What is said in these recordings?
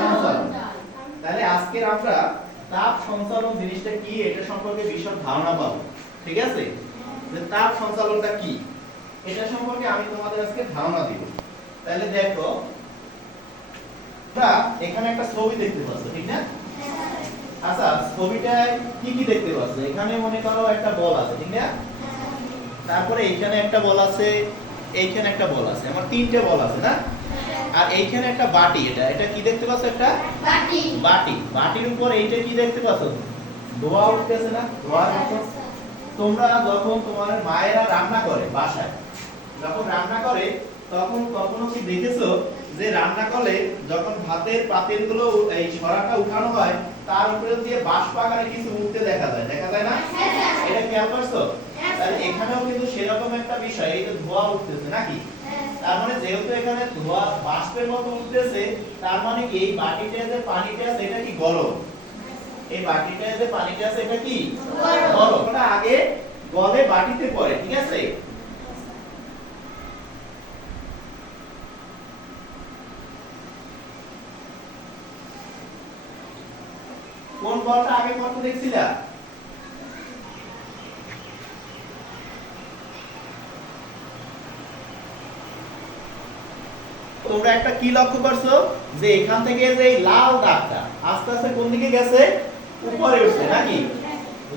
সঞ্চালন। তাহলে আজকে আমরা তাপ সঞ্চালন জিনিসটা কি এটা সম্পর্কে বিশদ ধারণা পাবো। ঠিক আছে, যে তাপ সঞ্চালনটা কি এটা সম্পর্কে আমি তোমাদের আজকে ধারণা দিব। তাহলে দেখো, এখানে একটা ছবি দেখতে পাচ্ছ, ঠিক না? আচ্ছা, ছবিটায় কি কি দেখতে পাচ্ছ? এখানে মনে করো একটা বল আছে, ঠিক না? তারপরে এইখানে একটা বল আছে, এইখানে একটা বল আছে, আমার তিনটে বল আছে না? আর এইখানে একটা বাটি, এটা কি দেখতে পাচ্ছ? একটা বাটি। বাটির উপর এইটা কি দেখতে পাচ্ছ? ধোঁয়া উঠতেছে না? ধোঁয়ার মতো। তোমরা যখন তোমার মায়েরা রান্না করে বাসায়, যখন রান্না করে তখন কখনো কি দেখেছো যে রান্না করে যখন ভাতের পাতিলগুলো এই সরাটা উঠানো হয় তার উপরে দিয়ে বাষ্প আকারে কিছু উঠতে দেখা যায় না? এটা খেয়াল করছো? তাহলে এখানেও কিন্তু সেরকম একটা বিষয়, এই যে ধোঁয়া উঠতেছে নাকি? তার মানে যেহেতু এখানে ধোঁয়া বাষ্পের মতো উঠতেছে, তার মানে কি এই বাটিতে যে পানিটা আছে এটা কি গরম? এই বাটিতে যে পানিটা আছে এটা কি গরম? ওটা আগে গলে বাটিতে পড়ে, ঠিক আছে? কোন বলটা আগে পড়তে দেখছিলা? তোমরা একটা কি লক্ষ্য করছো যে এখান থেকে যে এই লাল দাগটা আস্তে আস্তে কোন দিকে গেছে? উপরে উঠছে নাকি?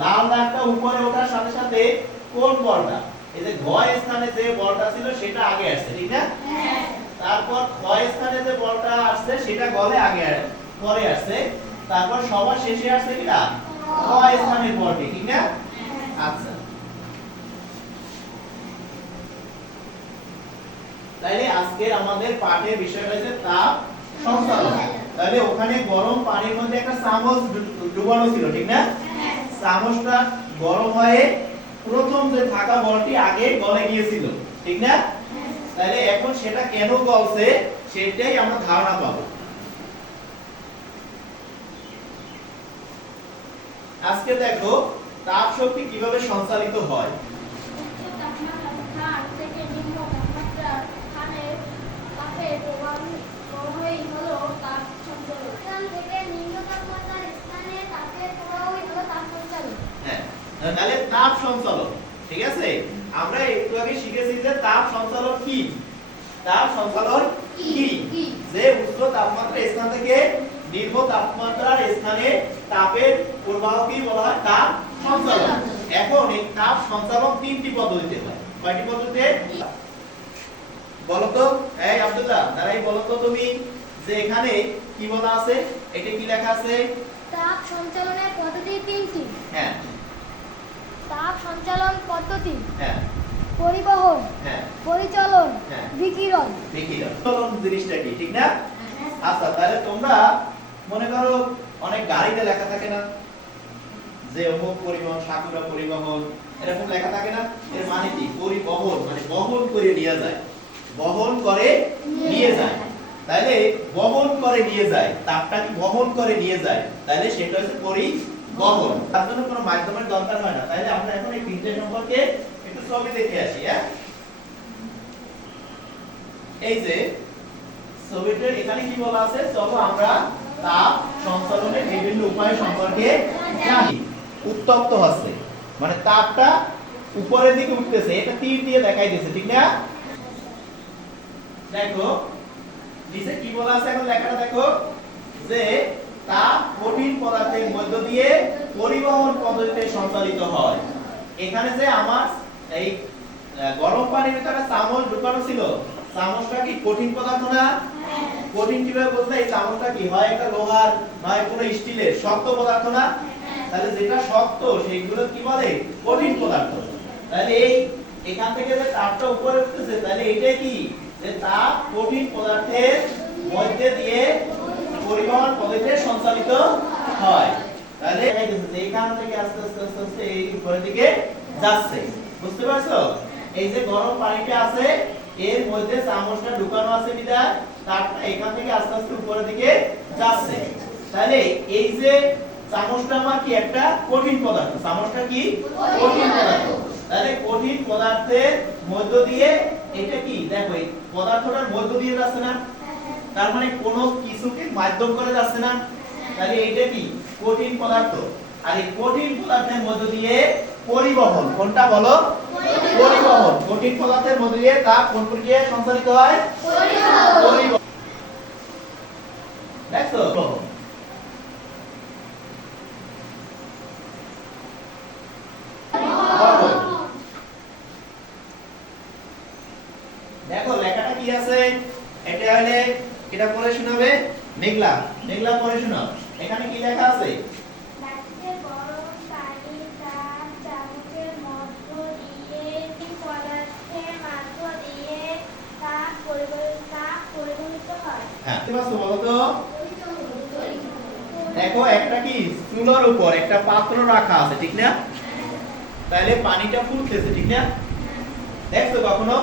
লাল দাগটা উপরে ওঠার সাথে সাথে কোন বলটা, এই যে ঘয় স্থানে যে বলটা ছিল সেটা আগে আসছে, ঠিক না? তারপর ক্ষয় স্থানে যে বলটা আসছে সেটা গলে আগে পরে আসছে, তারপর সবার শেষে আসছে কিনা ক্ষয় স্থানের বলটি, ঠিক না? আচ্ছা, তাইলে আজকের আমাদের পাঠের বিষয়টা হচ্ছে তাপ সঞ্চালন। তাহলে ওখানে গরম পানির মধ্যে একটা চামচ ডুবানো ছিল, ঠিক না? চামচটা গরম হয়ে প্রথম যে থাকা বলটি আগে গলে গিয়েছিল, ঠিক না? তাহলে এখন সেটা কেন গলছে সেটাই আমরা ধারণা পাবো। আজকে দেখো তাপ শক্তি কিভাবে সঞ্চালিত হয়। তাহলে তাপ সঞ্চালন, ঠিক আছে? আমরা একটু আগে শিখেছি যে তাপ সঞ্চালন কি। তাপ সঞ্চালন কি? যে উচ্চ তাপমাত্রার স্থান থেকে নিম্ন তাপমাত্রার স্থানে তাপের প্রবাহকে বলা হয় তাপ সঞ্চালন। এখন এই তাপ সঞ্চালন তিনটি পদ্ধতিতে হয়। কয়টি পদ্ধতিতে? বলো তো, এই আব্দুল্লাহ দাঁড়াই, বলো তো তুমি যে এখানে কি বলা আছে? এটা কি লেখা আছে? তাপ সঞ্চালনের পদ্ধতি তিনটি। হ্যাঁ। তাপ সঞ্চালন পদ্ধতি, হ্যাঁ, পরিবহন, হ্যাঁ, পরিচালন, হ্যাঁ, বিকিরণ। চলন জিনিসটা কি, ঠিক না? আচ্ছা, তাহলে তোমরা মনে করো অনেক গাড়িতে লেখা থাকে না যে অমুক পরিবহন, সাকুরা পরিবহন, এরকম লেখা থাকে না? এর মানে কি? পরিবহন মানে বহন করে নিয়ে যায়, বহন করে নিয়ে যায়। তাহলে বহন করে নিয়ে যায়, তাপটা কি বহন করে নিয়ে যায়, তাহলে সেটা হচ্ছে পরিবহন। তার জন্য কোনো মাধ্যমের দরকার হয় না। তাহলে আমরা এখন এই তিনটে সম্পর্কে একটু ছবি দেখে আসি। হ্যাঁ, এই যে ছবিটার এখানে কি বলা আছে, চলো আমরা তাপ সঞ্চালনের বিভিন্ন উপায় সম্পর্কে জানি। উত্তপ্ত হচ্ছে মানে তাপটা উপরের দিকে উঠতেছে, এটা তীর দিয়ে দেখাই দিয়েছে, ঠিক না? দেখো নিচে কি বলা আছে, এখন লেখাটা দেখো যে তাপ কঠিন পদার্থের মধ্য দিয়ে পরিবহন পদ্ধতিতে সঞ্চালিত হয়। এখানে যে আমার এই গরম পানির ভিতরে চামচ ঢুকানো ছিল, চামচটা কি কঠিন পদার্থ না? কঠিন কিভাবে বলতে? এই চামচটা কি হয় একটা লোহার নয় কোনো স্টিলের শক্ত পদার্থ না? তাহলে যেটা শক্ত সেইগুলো কি বলে? কঠিন পদার্থ। তাহলে এই এখান থেকে যে তাপটা উপরে উঠতেছে, তাহলে এটা কি যে তাপ কঠিন পদার্থের মধ্যে দিয়ে পরিবহন পদ্ধতিতে সঞ্চালিত হয়। তাহলে এইখান থেকে আস্তে আস্তে আস্তে আস্তে এই উপরের দিকে যাচ্ছে, বুঝতে পারছো? এই যে গরম পানিটা আছে এর মধ্যে চামচটা ঢুকানো আছে বিধায় তাপটা এখান থেকে আস্তে আস্তে উপরের দিকে যাচ্ছে। তাহলে এই যে চামচটা আমার কি একটা কঠিন পদার্থ, চামচটা কি কঠিন পদার্থ। তাহলে কঠিন পদার্থের মধ্য দিয়ে এটা কি দেখো এই পদার্থটার মধ্য দিয়ে যাচ্ছে না? তার মানে কোনো কিছুকে মাধ্যম করে যাচ্ছে না, তাহলে এইটা কি কঠিন পদার্থ। আর এই কঠিন পদার্থের মধ্য দিয়ে পরিবহন, কোনটা বলো? পরিবহন। কঠিন পদার্থের মধ্য দিয়ে তাপ কোন প্রক্রিয়ায় সঞ্চালিত হয়? পরিবহন। দেখছো? দেখো লেখাটা কি আছে, এটা হলে এটা পড়ে শোনাবে মেঘলা। মেঘলা পড়ে শোনাও, এখানে কি লেখা আছে? বাটিতে গরম পানি তাপ চামচের মধ্য দিয়ে পদার্থের মাধ্য দিয়ে তাপ পরিবহিত হয়। হ্যাঁ, তুমি বলো তো। দেখো একটা কি চুলার উপর একটা পাত্র রাখা আছে, ঠিক না? তাহলে পানিটা ফুটতেছে, ঠিক না? দেখছো কখনো